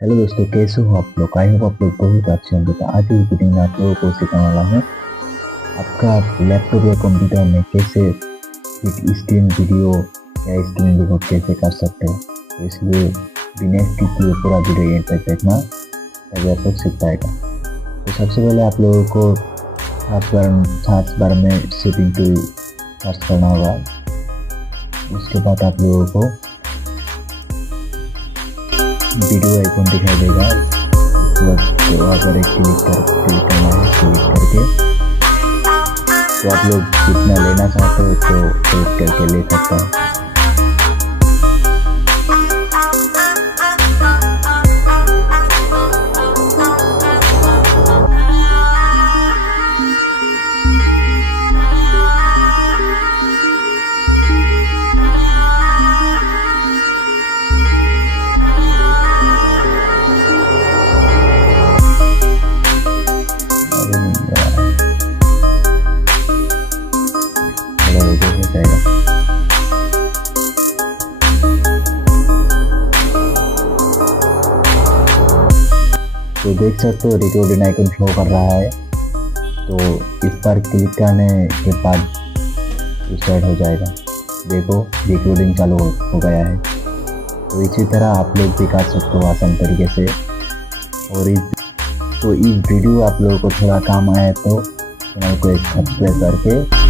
Hello दोस्तों, कैसे हो आप लोग? आई होप आप लोग बहुत अच्छे होंगे। तो आज इस वीडियो में आप लोगों को सिखाने वाला हूँ आपका लैपटॉप या कंप्यूटर में कैसे स्क्रीन वीडियो या स्क्रीन रिकॉर्ड कैसे कर सकते हैं। तो इसलिए बिना स्किप किए पूरा वीडियो एंड तक देखना ताकि आप लोग सीख पाएगा। तो सबसे पहले आप लोगों को सर्च बार में सेटिंग टूल सर्च करना होगा। उसके बाद आप लोगों को वीडियो आइकन दिखाई देगा। उसके बाद तो अगर एक क्लिक करना है, क्लिक करके तो आप लोग जितना लेना चाहते हो तो क्लिक करके ले सकते हैं। तो देख सकते हो रिकॉर्डिंग आइकन शो कर रहा है। तो इस पर क्लिक करने के बाद स्टार्ट हो जाएगा। देखो रिकॉर्डिंग चालू हो गया है। तो इसी तरह आप लोग भी कर सकते हो आसान तरीके से। और इस वीडियो आप लोगों को थोड़ा काम आया तो चैनल को एक सब्सक्राइब करके